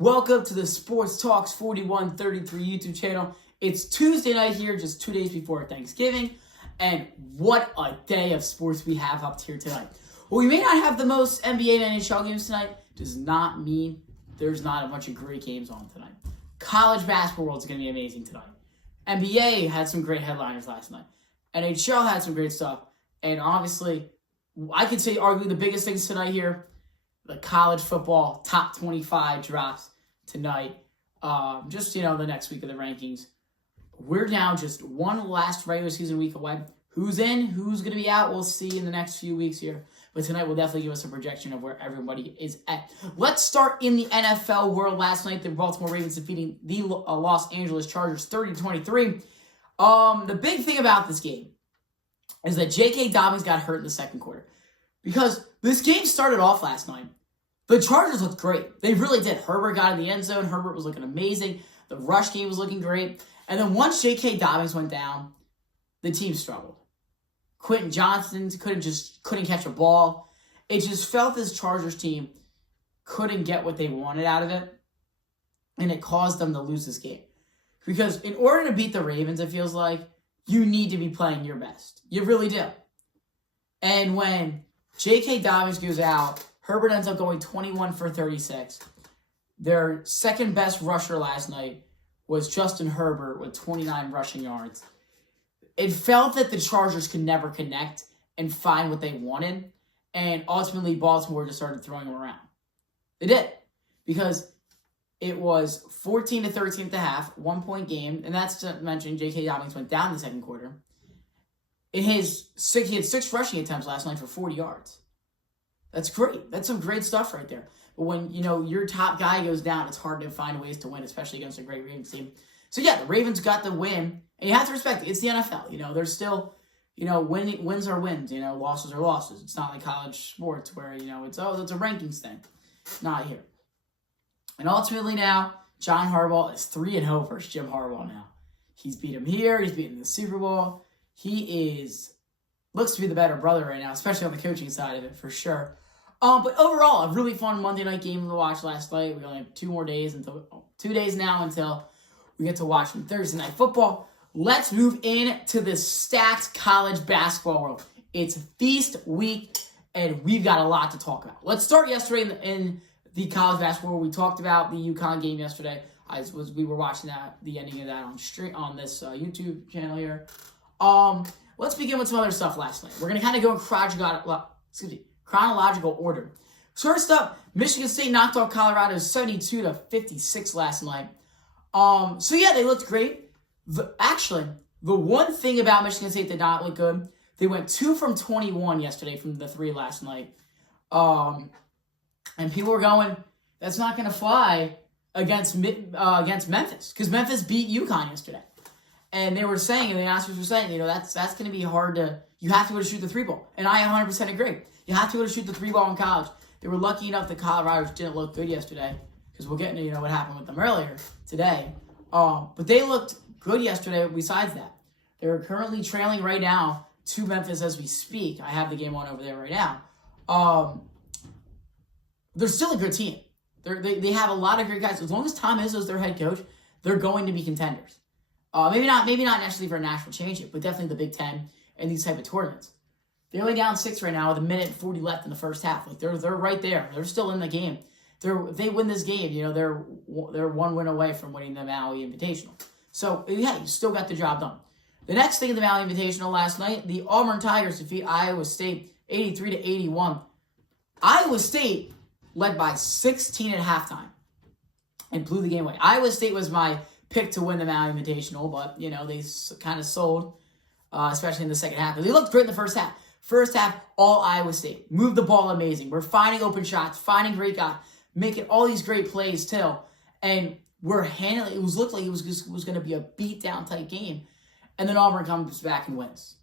Welcome to the Sports Talks 4133 YouTube channel. It's Tuesday night here, just 2 days before Thanksgiving. And what a day of sports we have up here tonight. Well, we may not have the most NBA and NHL games tonight. Does not mean there's not a bunch of great games on tonight. College basketball world is going to be amazing tonight. NBA had some great headliners last night. NHL had some great stuff. And obviously, I could say arguably the biggest things tonight here, the college football top 25 drops tonight. The next week of the rankings. We're now just one last regular season week away. Who's in, who's going to be out, we'll see in the next few weeks here. But tonight will definitely give us a projection of where everybody is at. Let's start in the NFL world. Last night, the Baltimore Ravens defeating the Los Angeles Chargers 30-23. The big thing about this game is that J.K. Dobbins got hurt in the second quarter. Because this game started off last night. The Chargers looked great. They really did. Herbert got in the end zone. Herbert was looking amazing. The rush game was looking great. And then once J.K. Dobbins went down, the team struggled. Quentin Johnston couldn't catch a ball. It just felt this Chargers team couldn't get what they wanted out of it. And it caused them to lose this game. Because in order to beat the Ravens, it feels like, you need to be playing your best. You really do. And when J.K. Dobbins goes out, Herbert ends up going 21 for 36. Their second best rusher last night was Justin Herbert with 29 rushing yards. It felt that the Chargers could never connect and find what they wanted. And ultimately, Baltimore just started throwing them around. They did. Because it was 14-13 at the half, 1 point game. And that's to mention J.K. Dobbins went down in the second quarter. He had 6 rushing attempts last night for 40 yards. That's great. That's some great stuff right there. But when, your top guy goes down, it's hard to find ways to win, especially against a great Ravens team. So, yeah, the Ravens got the win. And you have to respect it. It's the NFL. There's still, wins are wins. Losses are losses. It's not like college sports where, it's a rankings thing. Not here. And ultimately now, John Harbaugh is 3-0 versus Jim Harbaugh now. He's beat him here. He's beaten the Super Bowl. He looks to be the better brother right now, especially on the coaching side of it, for sure. But overall, a really fun Monday night game to watch last night. We only have 2 days now until we get to watch some Thursday night football. Let's move into the stacked college basketball world. It's feast week, and we've got a lot to talk about. Let's start yesterday in the college basketball world. We talked about the UConn game yesterday. We were watching the ending of that on this YouTube channel here. Let's begin with some other stuff last night. We're going to kind of go in chronological order. First up, Michigan State knocked off Colorado 72-56 last night. They looked great. The one thing about Michigan State that did not look good, they went 2 from 21 yesterday from the 3 last night. And people were going, that's not going to fly against Memphis, because Memphis beat UConn yesterday. And they were saying, and the announcers were saying, that's going to be hard you have to go to shoot the 3-ball. And I 100% agree. You have to go to shoot the 3-ball in college. They were lucky enough that Colorado didn't look good yesterday, because we'll get into, what happened with them earlier today. But they looked good yesterday besides that. They're currently trailing right now to Memphis as we speak. I have the game on over there right now. They're still a good team. They have a lot of great guys. As long as Tom Izzo's their head coach, they're going to be contenders. Maybe not necessarily for a national championship, but definitely the Big Ten and these type of tournaments. They're only down 6 right now with 1:40 left in the first half. Like they're right there. They're still in the game. If they win this game, they're 1 win away from winning the Maui Invitational. So yeah, you still got the job done. The next thing in the Maui Invitational last night, the Auburn Tigers defeat Iowa State 83-81. Iowa State led by 16 at halftime and blew the game away. Iowa State was my pick to win the Maui Invitational, but, they kind of sold, especially in the second half. They looked great in the first half. First half, all Iowa State. Moved the ball amazing. We're finding open shots, finding great guys, making all these great plays, too. And we're handling it. Looked like it was going to be a beat-down type game. And then Auburn comes back and wins.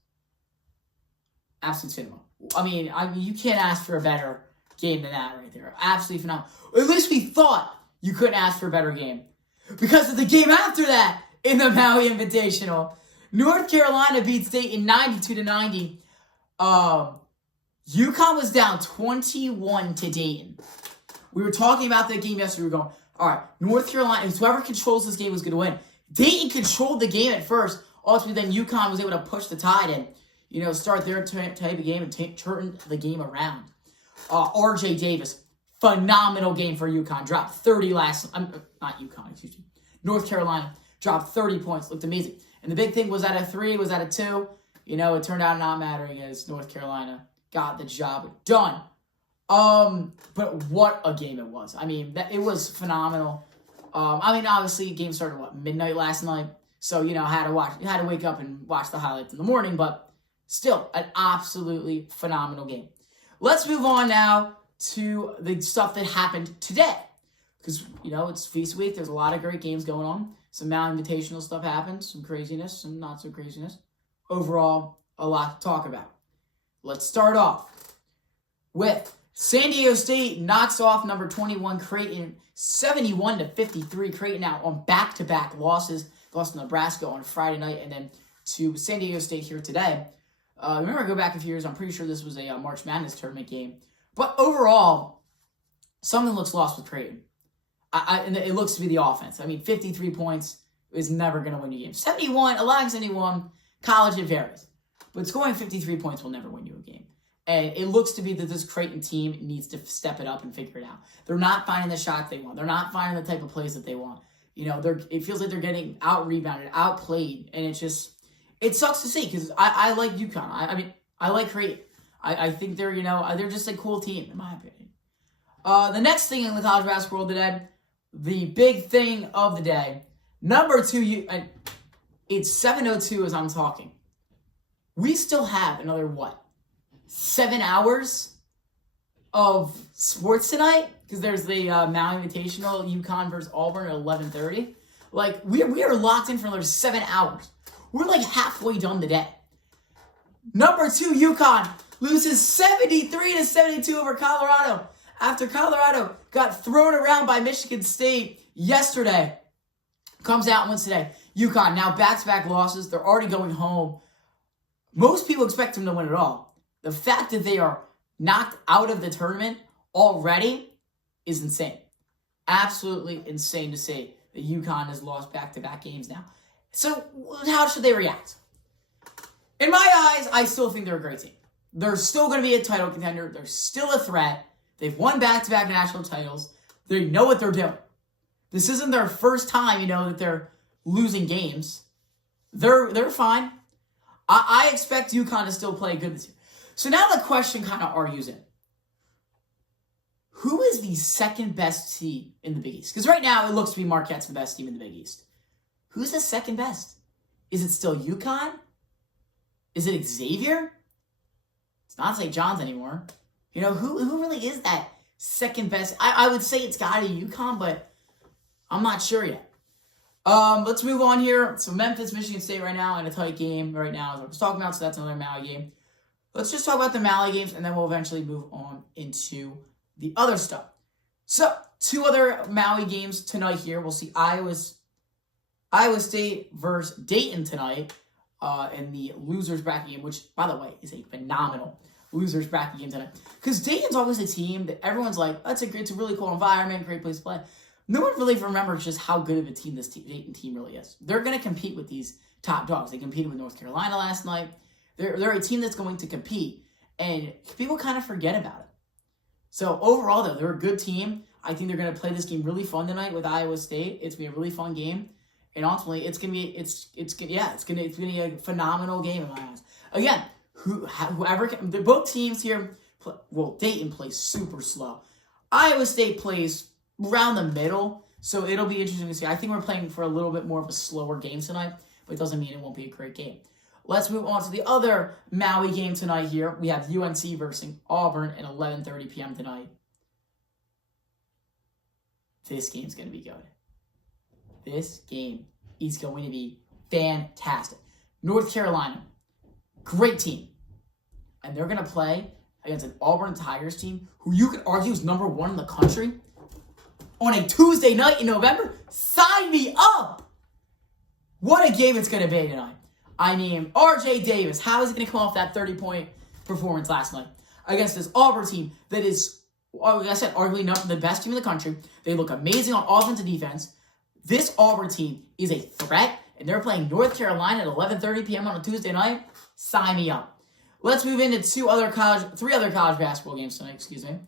Absolute cinema. I mean, you can't ask for a better game than that right there. Absolutely phenomenal. At least we thought you couldn't ask for a better game. Because of the game after that in the Maui Invitational, North Carolina beat State in 92-90. UConn was down 21 to Dayton. We were talking about that game yesterday. We were going, All right, North Carolina, whoever controls this game was going to win. Dayton controlled the game at first. Ultimately, then UConn was able to push the tide and, start their type of game and turn the game around. R.J. Davis, phenomenal game for UConn. Dropped 30 not UConn, excuse me. North Carolina dropped 30 points. Looked amazing. And the big thing, was that a 3? Was that a 2? It turned out not mattering as North Carolina got the job done. But what a game it was. It was phenomenal. Obviously, the game started, midnight last night. So, I had to wake up and watch the highlights in the morning, but still, an absolutely phenomenal game. Let's move on now to the stuff that happened today. Because, it's Feast Week. There's a lot of great games going on. Some Invitational stuff happened. Some craziness, some not so craziness. Overall, a lot to talk about. Let's start off with San Diego State knocks off number 21 Creighton 71-53. Creighton now on back-to-back losses. Lost to Nebraska on Friday night and then to San Diego State here today. Remember, I go back a few years, I'm pretty sure this was a March Madness tournament game. But overall, something looks lost with Creighton. And it looks to be the offense. 53 points is never going to win you a game. 71, allowing 71, college it varies. But scoring 53 points will never win you a game. And it looks to be that this Creighton team needs to step it up and figure it out. They're not finding the shot they want. They're not finding the type of plays that they want. It feels like they're getting out-rebounded, outplayed, and it sucks to see because I like UConn. I like Creighton. I think they're just a cool team, in my opinion. The next thing in the college basketball world today, the big thing of the day, number 2, it's 7:02 as I'm talking. We still have another, 7 hours of sports tonight? Because there's the Maui Invitational, UConn versus Auburn at 11:30. We are locked in for another 7 hours. We're halfway done the day. Number 2, UConn loses 73-72 over Colorado after Colorado got thrown around by Michigan State yesterday. Comes out and wins today. UConn now back-to-back losses. They're already going home. Most people expect them to win it all. The fact that they are knocked out of the tournament already is insane. Absolutely insane to see that UConn has lost back-to-back games now. So how should they react? In my eyes, I still think they're a great team. They're still going to be a title contender. They're still a threat. They've won back-to-back national titles. They know what they're doing. This isn't their first time, that they're losing games. They're fine. I expect UConn to still play good this year. So now the question kind of argues in. Who is the second best team in the Big East? Because right now it looks to be Marquette's the best team in the Big East. Who's the second best? Is it still UConn? Is it Xavier? It's not St. John's anymore. Who really is that second best? I would say it's got to be UConn, but I'm not sure yet. Let's move on here. So Memphis, Michigan State right now in a tight game right now, as I was talking about, so that's another Maui game. Let's just talk about the Maui games, and then we'll eventually move on into the other stuff. So, 2 other Maui games tonight here. We'll see Iowa State versus Dayton tonight in the losers bracket game, which, by the way, is a phenomenal losers bracket game tonight. Because Dayton's always a team that everyone's like, it's a really cool environment, great place to play. No one really remembers just how good of a team this Dayton team really is. They're going to compete with these top dogs. They competed with North Carolina last night. They're a team that's going to compete, and people kind of forget about it. So overall, though, they're a good team. I think they're going to play this game really fun tonight with Iowa State. It's going to be a really fun game, and ultimately, it's going to be a phenomenal game in my eyes. Again, both teams here. Dayton plays super slow. Iowa State plays around the middle, so it'll be interesting to see. I think we're playing for a little bit more of a slower game tonight, but it doesn't mean it won't be a great game. Let's move on to the other Maui game tonight here. We have UNC versus Auburn at 11:30 p.m. tonight. This game's going to be good. This game is going to be fantastic. North Carolina, great team. And they're going to play against an Auburn Tigers team who you could argue is number 1 in the country on a Tuesday night in November. Sign me up! What a game it's going to be tonight. R.J. Davis, how is he going to come off that 30-point performance last night against this Auburn team that is like I said, arguably not the best team in the country. They look amazing on offense and defense. This Auburn team is a threat, and they're playing North Carolina at 11:30 p.m. on a Tuesday night. Sign me up. Let's move into three other college basketball games tonight. Excuse me.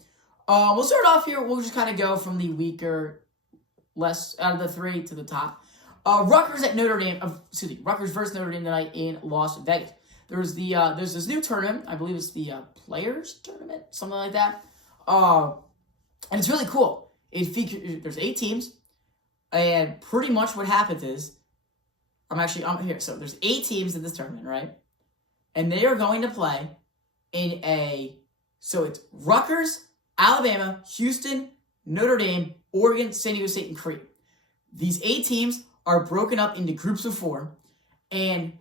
We'll start off here. We'll just kind of go from the weaker, less out of the three to the top. Rutgers at Notre Dame. Rutgers versus Notre Dame tonight in Las Vegas. There's this new tournament. I believe it's the Players Tournament, something like that. And it's really cool. There's 8 teams, and pretty much what happens is, I'm here. So there's 8 teams in this tournament, right? And they are going to play so it's Rutgers, Alabama, Houston, Notre Dame, Oregon, San Diego State, and Creighton. These 8 teams are broken up into groups of 4, and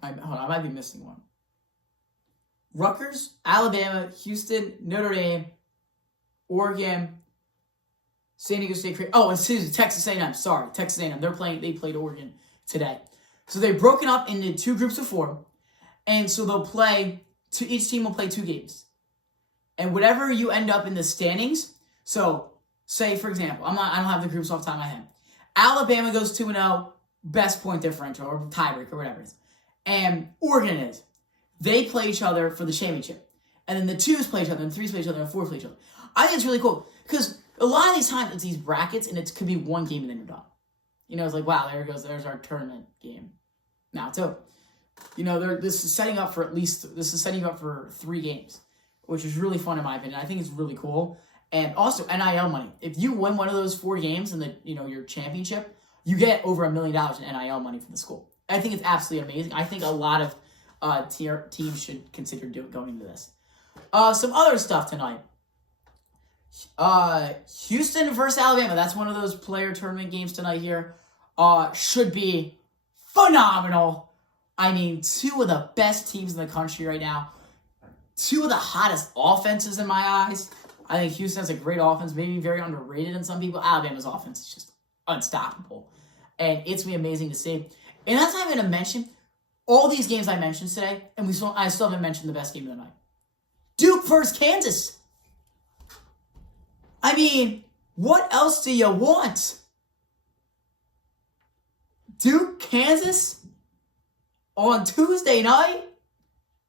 I might be missing one. Rutgers, Alabama, Houston, Notre Dame, Oregon, San Diego State. And Texas A&M. Sorry, Texas A&M. They played Oregon today. So they're broken up into 2 groups of 4, and so they'll play. Each team will play 2 games, and whatever you end up in the standings. So, say for example, I don't have the groups off the top of my head. Alabama goes 2-0, best point differential or tiebreaker, whatever it is, and Oregon is. They play each other for the championship, and then the 2s play each other, and 3s play each other, and 4s play each other. I think it's really cool because a lot of these times it's these brackets, and it could be 1 game and then you're done. It's like, wow, there's our tournament game. Now it's over. This is setting up for 3 games, which is really fun in my opinion. I think it's really cool. And also NIL money. If you win one of those 4 games in your championship, you get over $1 million in NIL money from the school. I think it's absolutely amazing. I think a lot of teams should consider going into this. Some other stuff tonight. Houston versus Alabama. That's one of those player tournament games tonight here. Should be phenomenal. I mean, 2 of the best teams in the country right now. 2 of the hottest offenses in my eyes. I think Houston has a great offense, maybe very underrated in some people. Alabama's offense is just unstoppable. And it's going to be amazing to see. And that's not even going to mention all these games I mentioned today, and I still haven't mentioned the best game of the night. Duke versus Kansas. I mean, what else do you want? Duke, Kansas on Tuesday night?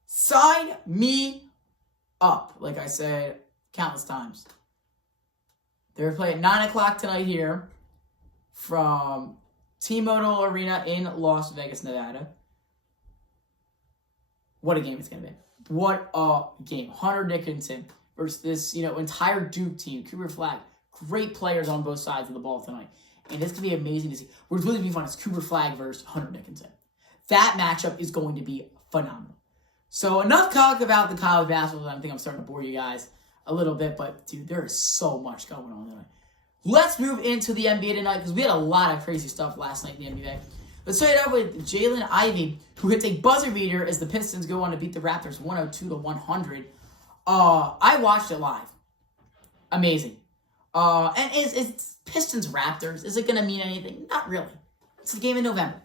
Sign me up, like I said countless times. They're playing at 9 o'clock tonight here from T-Mobile Arena in Las Vegas, Nevada. What a game it's going to be. What a game. Hunter Dickinson versus this, entire Duke team. Cooper Flagg. Great players on both sides of the ball tonight. And it's going to be amazing to see. What's really going to be fun is Cooper Flagg versus Hunter Dickinson. That matchup is going to be phenomenal. So enough talk about the college basketball. I think I'm starting to bore you guys a little bit. But, dude, there is so much going on tonight. Let's move into the NBA tonight because we had a lot of crazy stuff last night in the NBA. Let's start it off with Jalen Ivey, who hits a buzzer beater as the Pistons go on to beat the Raptors 102-100. I watched it live. Amazing. And it's Pistons Raptors. Is it going to mean anything? Not really. It's the game in November.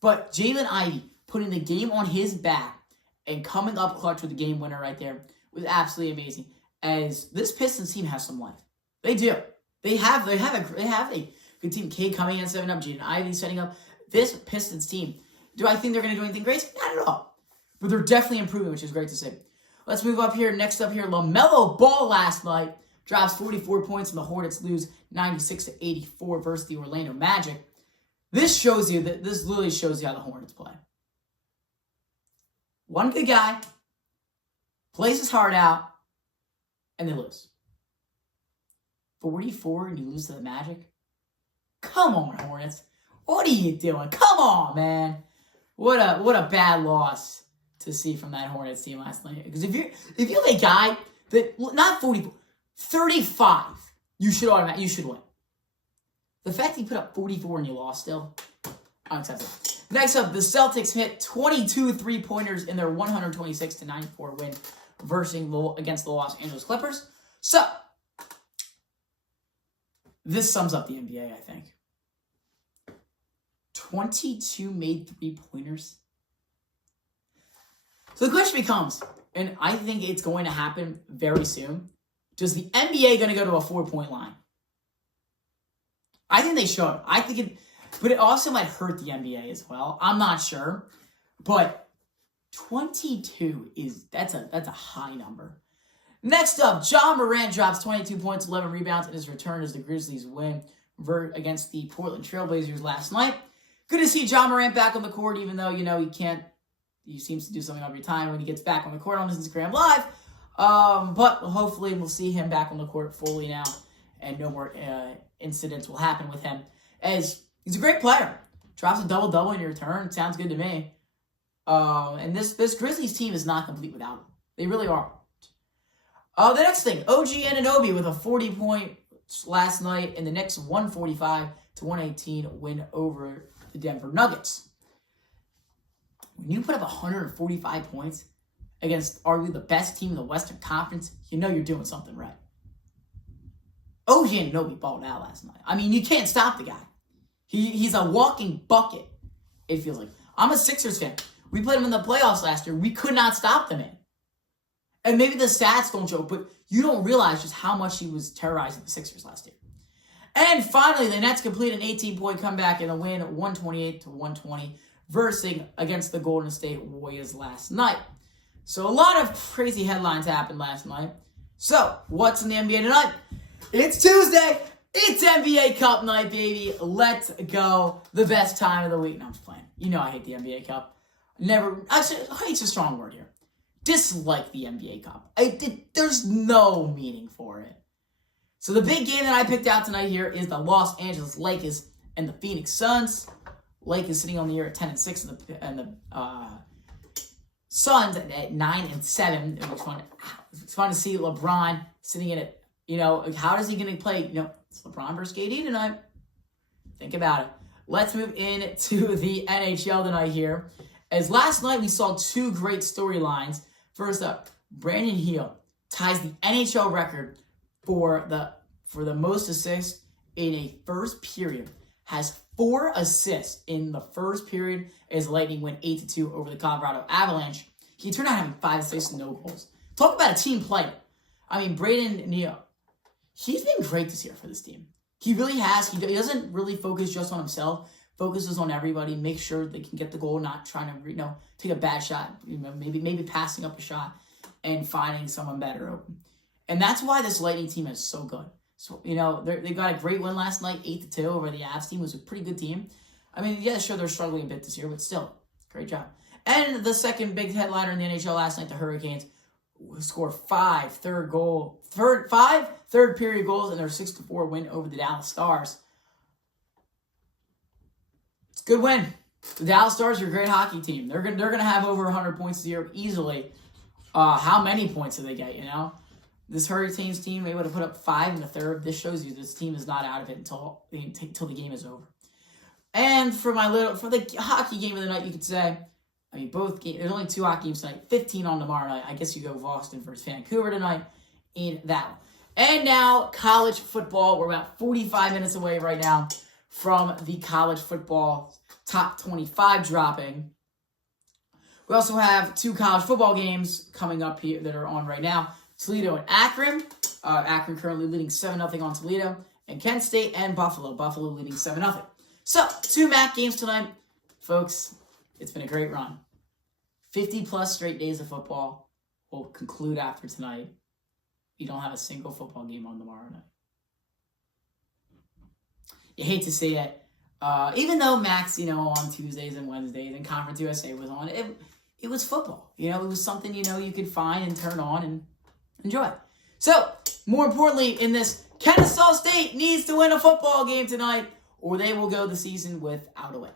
But Jalen Ivey putting the game on his back and coming up clutch with the game winner right there was absolutely amazing. As this Pistons team has some life. They do. They have a good team. Cade coming in, setting up. Jalen Ivey setting up. This Pistons team. Do I think they're going to do anything great? Not at all. But they're definitely improving, which is great to see. Let's move up here. Next up here, LaMelo Ball last night drops 44 points and the Hornets lose 96-84 versus the Orlando Magic. This literally shows you how the Hornets play. One good guy plays his heart out, and they lose. 44 and you lose to the Magic? Come on, Hornets. What are you doing? Come on, man. What a bad loss to see from that Hornets team last night. Because if you're a guy that, not 44, 35, you should win. The fact that you put up 44 and you lost still, unacceptable. Next up, the Celtics hit 22 three-pointers in their 126-94 win against the Los Angeles Clippers. So, this sums up the NBA, I think. 22 made three-pointers. So the question becomes, and I think it's going to happen very soon. Does the NBA going to go to a 4-point line? I think they should. I think it, but it also might hurt the NBA as well. I'm not sure, but 22 that's a high number. Next up, Ja Morant drops 22 points, 11 rebounds in his return as the Grizzlies win against the Portland Trailblazers last night. Good to see Ja Morant back on the court, even though, he seems to do something every time when he gets back on the court on his Instagram Live. But hopefully we'll see him back on the court fully now, and no more incidents will happen with him, as he's a great player. Drops a double-double in your return. Sounds good to me. And this Grizzlies team is not complete without him. They really are. The next thing, OG Anunoby with a 40-point last night, and the Knicks 145-118 win over the Denver Nuggets. When you put up 145 points against arguably the best team in the Western Conference, you know you're doing something right. OG Anunoby balled out last night. I mean, you can't stop the guy. He's a walking bucket, it feels like. I'm a Sixers fan. We played him in the playoffs last year. We could not stop the man. And maybe the stats don't show, but you don't realize just how much he was terrorizing the Sixers last year. And finally, the Nets complete an 18-point comeback in a win, 128-120, against the Golden State Warriors last night. So a lot of crazy headlines happened last night. So, what's in the NBA tonight? It's Tuesday. It's NBA Cup night, baby. Let's go. The best time of the week. No, I'm just playing. You know I hate the NBA Cup. Actually, hate's a strong word here. Dislike the NBA Cup. There's no meaning for it. So the big game that I picked out tonight here is the Los Angeles Lakers and the Phoenix Suns. Lakers sitting on the year at 10-6, and the Suns at 9-7. It was fun. It's fun to see LeBron sitting in it. How is he going to play? It's LeBron versus KD tonight. Think about it. Let's move into the NHL tonight here. As last night we saw two great storylines. First up, Brandon Heel ties the NHL record for the most assists in a first period. Has 4 assists in the first period as Lightning went 8-2 over the Colorado Avalanche. He turned out having 5 assists and no goals. Talk about a team player. I mean, Brandon Heel, he's been great this year for this team. He really has. He doesn't really focus just on himself. Focuses on everybody. Make sure they can get the goal, not trying to take a bad shot. Maybe passing up a shot and finding someone better open. And that's why this Lightning team is so good. So they got a great win last night, 8-2 over the Avs team. It was a pretty good team. I mean, yeah, sure they're struggling a bit this year, but still, great job. And the second big headliner in the NHL last night, the Hurricanes scored 5 third period goals in their 6-4 win over the Dallas Stars. It's a good win. The Dallas Stars are a great hockey team. They're gonna have over 100 points this year easily. How many points do they get? This Hurricanes team able to put up 5 in the third. This shows you this team is not out of it until the game is over. And for the hockey game of the night, you could say, I mean, both games. There's only 2 hockey games tonight. 15 on tomorrow night. I guess you go Boston versus Vancouver tonight in that one. And now college football. We're about 45 minutes away right now from the college football top 25 dropping. We also have 2 college football games coming up here that are on right now. Toledo and Akron. Akron currently leading 7-0 on Toledo. And Kent State and Buffalo. Buffalo leading 7-0. So, 2 MAC games tonight. Folks, it's been a great run. 50-plus straight days of football will conclude after tonight. You don't have a single football game on tomorrow night. You hate to see it. Even though Max, on Tuesdays and Wednesdays and Conference USA was on, it was football. It was something, you could find and turn on and enjoy. So, more importantly, in this, Kennesaw State needs to win a football game tonight, or they will go the season without a win.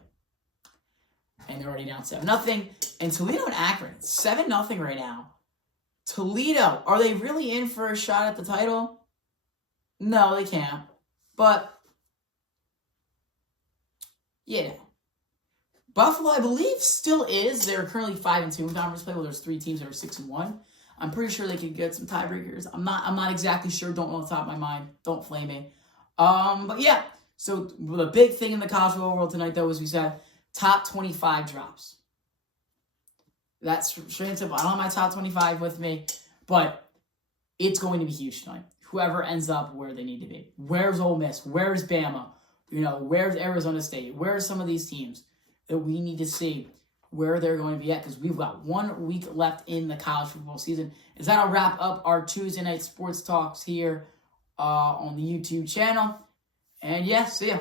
And they're already down 7-0. And Toledo and Akron, 7-0 right now. Toledo, are they really in for a shot at the title? No, they can't. But, Buffalo, I believe, still is. They're currently 5-2 in conference play. Well, there's 3 teams that are 6-1. I'm pretty sure they could get some tiebreakers. I'm not exactly sure. Don't know off the top of my mind. Don't flame me. But yeah. So the big thing in the college football world tonight, though, as we said, top 25 drops. That's straight and simple. I don't have my top 25 with me, but it's going to be huge tonight. Whoever ends up where they need to be. Where's Ole Miss? Where's Bama? Where's Arizona State? Where's some of these teams that we need to see where they're going to be at? Because we've got 1 week left in the college football season. Is that'll wrap up our Tuesday night sports talks here on the YouTube channel. And yeah, see ya.